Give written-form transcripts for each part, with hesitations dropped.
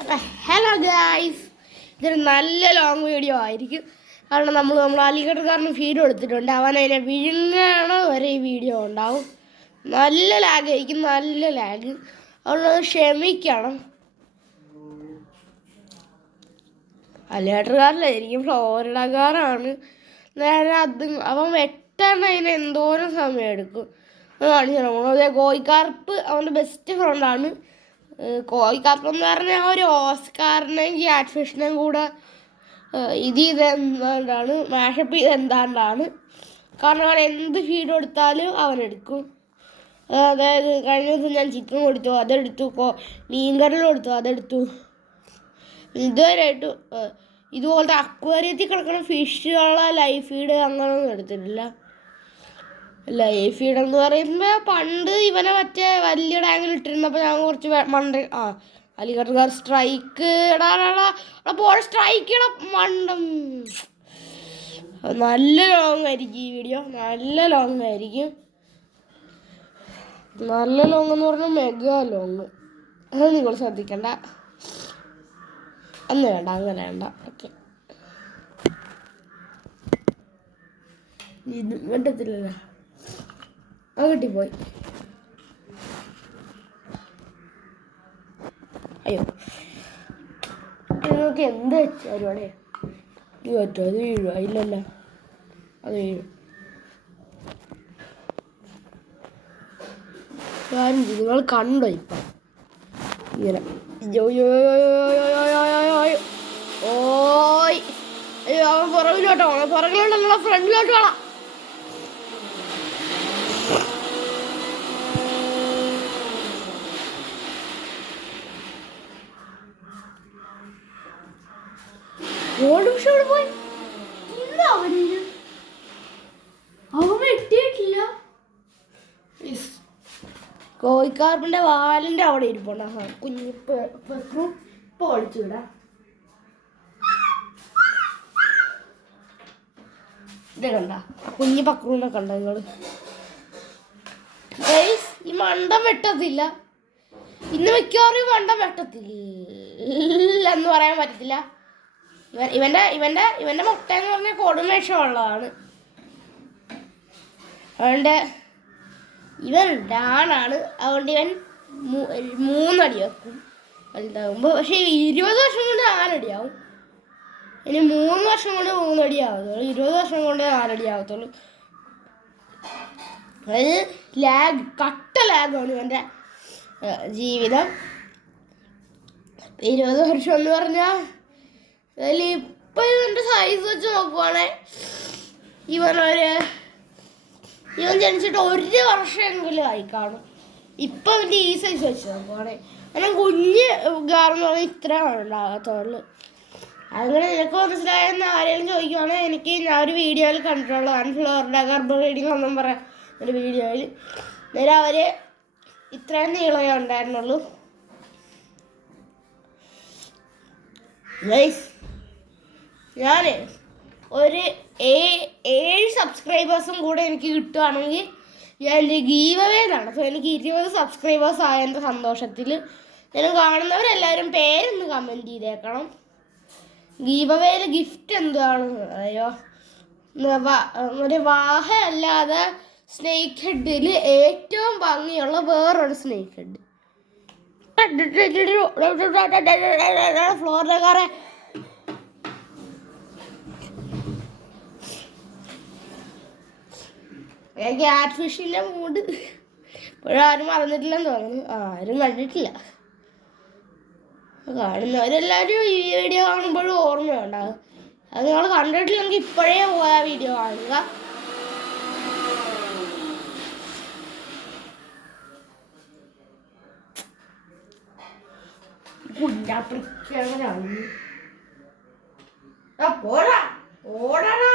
Hello guys, ഇതൊരു നല്ല long video ആയിരിക്കും. കാരണം നമ്മൾ അലിഗഡ്കാരന് ഫീഡ് കൊടുത്തിട്ടുണ്ട്. അവനതിനെ വിഴുങ്ങണ വരെ ഈ വീഡിയോ ഉണ്ടാവും. നല്ല ലാഗായിരിക്കും, നല്ല ലാഗ്. അതുകൊണ്ട് ക്ഷമിക്കണം. അലിഗഡ്കാരിലായിരിക്കും, ഫ്ലോറിഡക്കാരാണ്. നേരെ അവൻ വെട്ടാൻ അതിന് എന്തോരം സമയം എടുക്കും. കാണിച്ചു. കോഴിക്കാർപ്പ് അവൻ്റെ ബെസ്റ്റ് ഫ്രണ്ടാണ്. കോഴിക്കാർപ്പ് എന്ന് പറഞ്ഞാൽ ഒരു ഓസ്കാറിനെയും ക്യാറ്റ് ഫിഷിനെയും കൂടെ ഇതെന്താണ്ടാണ് മാഷപ്പ് എന്താണ്ടാണ്. കാരണം അവൻ എന്ത് ഫീഡ് കൊടുത്താലും അവനെടുക്കും. അതായത് കഴിഞ്ഞ ദിവസം ഞാൻ ചിക്കൻ കൊടുത്തു, അതെടുത്തു. മീൻകറിൽ കൊടുത്തു, അതെടുത്തു. ഇതുവരെയായിട്ട് ഇതുപോലത്തെ അക്വേറിയത്തിൽ കിടക്കുന്ന ഫിഷുകളെ ലൈഫ് ഫീഡ് അങ്ങനെയൊന്നും എടുത്തിട്ടില്ല. ലൈഫ് ഫീഡ് എന്ന് പറയുമ്പോൾ പണ്ട് ഇവനെ മറ്റേ വലിയ ടാങ്കിൽ ഇട്ടിരുന്നപ്പോൾ ഞാൻ കുറച്ച് അലിഗഡ്കാർ സ്ട്രൈക്ക് അപ്പോൾ സ്ട്രൈക്ക് മണ്ടം. നല്ല ലോങ് ആയിരിക്കും ഈ വീഡിയോ, നല്ല ലോങ് ആയിരിക്കും. നല്ല ലോങ് എന്ന് പറഞ്ഞാൽ മെഗാ ലോങ്. അത് നിങ്ങൾ ശ്രദ്ധിക്കണ്ട. അന്ന് വേണ്ട, അങ്ങനെ വേണ്ട. ഓക്കെ, ഇത് വേണ്ടത്തില്ലല്ലോ. ആ കിട്ടിപ്പോയി. അയ്യോ, നിങ്ങൾക്ക് എന്ത് വെച്ചാലും അവിടെ ഇത് പറ്റുമോ? അത് വീഴുമോ? ഇല്ലല്ലോ, അത് വീഴും. കാര്യം നിങ്ങൾ കണ്ടോ ഇപ്പം ഇങ്ങനെ? ഓയ്, അയ്യോ, അവൻ പുറകിലോട്ടോ പോണം. പുറകിലോട്ടല്ല, ഫ്രണ്ടിലോട്ട് വേണം. പോയി ഇല്ല, അവൻ വെട്ടിയിട്ടില്ല. കോഴിക്കാർപ്പിന്റെ വാലിന്റെ അവിടെ ഇരിപ്പുണ്ട്. കുഞ്ഞു ഇപ്പൊ ഒളിച്ചു വിടാം. ഇത് കണ്ട കുഞ്ഞു പക്രൂനെ കണ്ട നിങ്ങള്? ഈ മണ്ടം വെട്ടത്തില്ല. ഇന്ന് മിക്കവാറും മണ്ടം വെട്ടത്തില്ല എന്ന് പറയാൻ പറ്റത്തില്ല. ഇവന്റെ മുട്ട എന്ന് പറഞ്ഞാൽ കൊടുമേഷമുള്ളതാണ്. അതുകൊണ്ട് ഇവൻ ഡാണാണ്. അതുകൊണ്ട് ഇവൻ 3 അടി വെക്കും വലുതാകുമ്പോൾ. പക്ഷേ 20 വർഷം കൊണ്ട് 4 അടിയാവും. ഇനി 3 വർഷം കൊണ്ട് 3 അടി ആവത്തുള്ളൂ. 20 വർഷം കൊണ്ട് 4 അടി ആവത്തുള്ളൂ. അതായത് ലാഗ്, കട്ട ലാഗാണ് ഇവൻ്റെ ജീവിതം. 20 വർഷം എന്ന് പറഞ്ഞാൽ അതിൽ ഇപ്പം ഇവൻ്റെ സൈസ് വെച്ച് നോക്കുവാണെങ്കിൽ ഇവൻ ജനിച്ചിട്ട് 1 വർഷമെങ്കിലും ആയി കാണും. ഇപ്പം ഇവൻ്റെ ഈ സൈസ് വെച്ച് നോക്കുവാണെങ്കിൽ കാരണം കുഞ്ഞ് ഗാറെന്ന് പറഞ്ഞാൽ ഇത്ര ഉണ്ടാകത്തുള്ളൂ. അങ്ങനെ നിനക്ക് മനസ്സിലായെന്ന് ആരെങ്കിലും ചോദിക്കുവാണെങ്കിൽ ഞാൻ ഒരു വീഡിയോയിൽ കണ്ടിട്ടുള്ളതാണ്. ഫ്ലോറിഡ ഗർഭ റീഡിങ് ഒന്നും പറയാം ഒരു വീഡിയോയിൽ. നേരെ അവർ ഇത്രയും നീളമേ ഉണ്ടായിരുന്നുള്ളൂ. ഞാൻ ഒരു 7 സബ്സ്ക്രൈബേഴ്സും കൂടെ എനിക്ക് കിട്ടുകയാണെങ്കിൽ ഞാൻ എൻ്റെ ഗീവ് അവേ നടത്തും. എനിക്ക് 20 സബ്സ്ക്രൈബേഴ്സ് ആയതിൻ്റെ സന്തോഷത്തിൽ ഞാൻ കാണുന്നവരെല്ലാവരും പേരൊന്ന് കമൻറ്റ് ചെയ്തേക്കണം. ഗീവ് അവേയിൽ ഗിഫ്റ്റ് എന്താണ്? അയ്യോ, ഒരു വാഹ അല്ലാതെ സ്നേക്ക് ഹെഡിൽ ഏറ്റവും ഭംഗിയുള്ള വേറൊരു സ്നേക്ക് ഹെഡ്. ഫ്ലോറിഡക്കാരെ ക്യാറ്റ് ഫിഷിൻ്റെ മൂഡ് ഇപ്പോഴും ആരും മറന്നിട്ടില്ലെന്ന് തോന്നുന്നു. ആരും കണ്ടിട്ടില്ല. കാണുന്നവരെല്ലാവരും ഈ വീഡിയോ കാണുമ്പോഴും ഓർമ്മയുണ്ടാകും. അത് നിങ്ങൾ കണ്ടിട്ടില്ലെങ്കിൽ ഇപ്പോഴേ പോയ വീഡിയോ കാണുക. പോടാ ഓടടാ.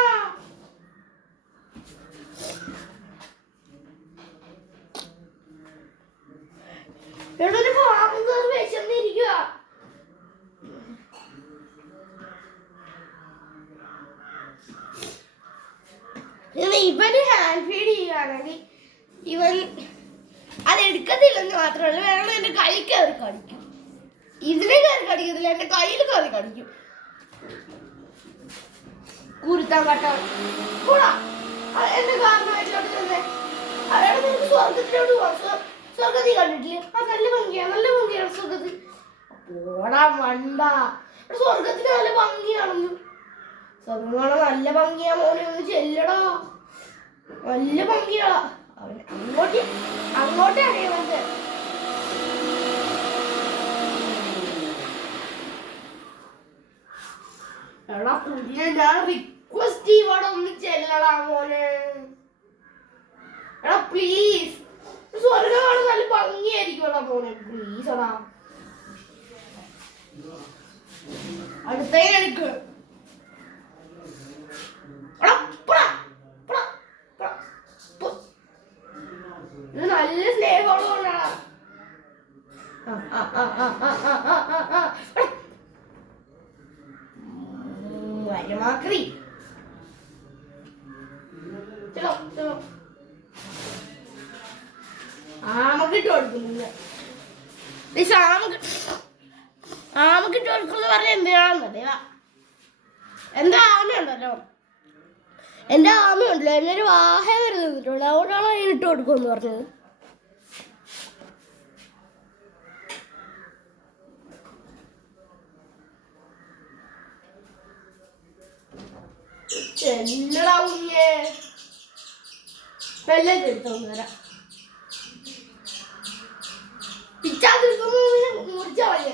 വിശന്നിരിക്കുക. ഇവന് ഹാൻഡ് ഫീഡ് ചെയ്യുകയാണെങ്കിൽ ഇവൻ അതെടുക്കത്തില്ലെന്ന് മാത്രമല്ല, വേണം എൻ്റെ കൈ കയറി കടിക്കും. ഇതിനെ കയറി കടിക്കും. കടിക്കത്തില്ല, എന്റെ കയ്യിൽ കയറി കടിക്കും. കുരുത്താൻ കട്ട കൂടാ എന്റെ കാരണമായിട്ടോട്ട് തന്നെ അയാൾ നിനക്ക് സ്വർഗത്തിലോട്ട് പോകാം. സ്വർഗത്തിൽ കണ്ടിട്ടില്ലേ? ആ നല്ല ഭംഗിയാണ് സ്വർഗത്തിൽ. പോടാ മണ്ട, സ്വർഗത്തിന് നല്ല ഭംഗിയാണെന്ന്. സ്വർഗം കാണാൻ നല്ല ഭംഗിയാ മോനെ, ഒന്ന് ചെല്ലടാ, നല്ല ഭംഗിയാളാ. അവൻ അങ്ങോട്ടാണ് ഇവന്റെ. എടാ പുതിയ ഞാൻ റിക്വസ്റ്റ് ഇവിടെ ഒന്ന് ചെല്ലടാ മോനെ. എടാ പ്ലീസ്, സ്വർഗം കാണാൻ നല്ല ഭംഗിയായിരിക്കുമല്ലോ മോനെ, പ്ലീസ് എടാ. അടുത്തേക്ക് നല്ല സ്നേഹമുള്ളതുകൊണ്ടാ. വരമാക്രി ആമക്കിട്ട് കൊടുക്കുന്നില്ല. ആമക്കിട്ട് കൊടുക്കുന്ന പറഞ്ഞ എന്തിനാണെന്നറിയാ? എന്റെ ആമയുണ്ടല്ലോ, എന്നൊരു വാഹ വരുന്നിട്ടുള്ളൂ, അതുകൊണ്ടാണ് അതിനിട്ട് കൊടുക്കുമെന്ന് പറഞ്ഞത്. ചെല്ലടാ കുഞ്ഞേ, വെള്ളം എടുത്തോണ്ട് വരാം. പിച്ചാത്തിരിക്കുമ്പോ മുറിച്ചാ മതി.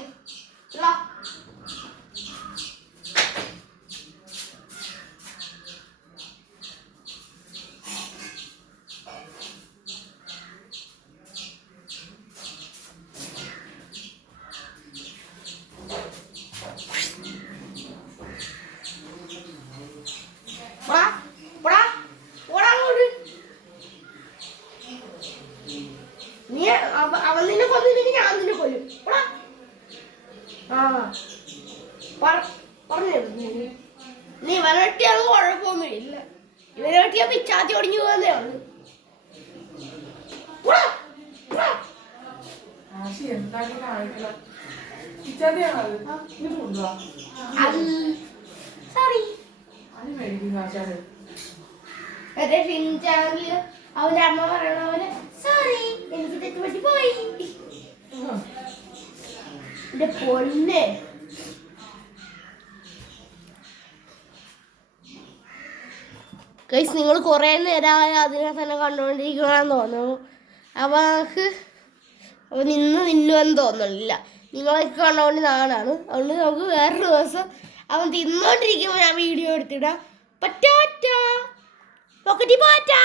അവൻ നിന്നെ കൊന്നില്ലെങ്കിൽ ഞാൻ നിന്നെ കൊല്ലും. നീ ഇവനൊട്ടിയാലും കുഴപ്പമൊന്നുമില്ല, ഇവനൊട്ടിയാ പിച്ചാത്തി ഒടിഞ്ഞു പോകുന്നേ ഉള്ളു. ചാനലില് അവന്റെ അമ്മ പറയണ പോലെ സോറി എനിക്ക് തെറ്റുപറ്റി പോയി. എന്റെ പൊന്നെ, ഗയ്സ് നിങ്ങൾ കുറേ നേരമായ അതിനെ തന്നെ കണ്ടുകൊണ്ടിരിക്കണമെന്ന് തോന്നുന്നു. അവക്ക് അവൻ ഇന്ന് നിന്നുവെന്ന് തോന്നുന്നില്ല, നിങ്ങളൊക്കെ കണ്ടുകൊണ്ട് നാളാണ്. അതുകൊണ്ട് നമുക്ക് വേറൊരു ദിവസം അവൻ തിന്നോണ്ടിരിക്കുമ്പോൾ ഞാൻ വീഡിയോ എടുത്തിടാം. പറ്റാ പോക്കറ്റി പാറ്റാ.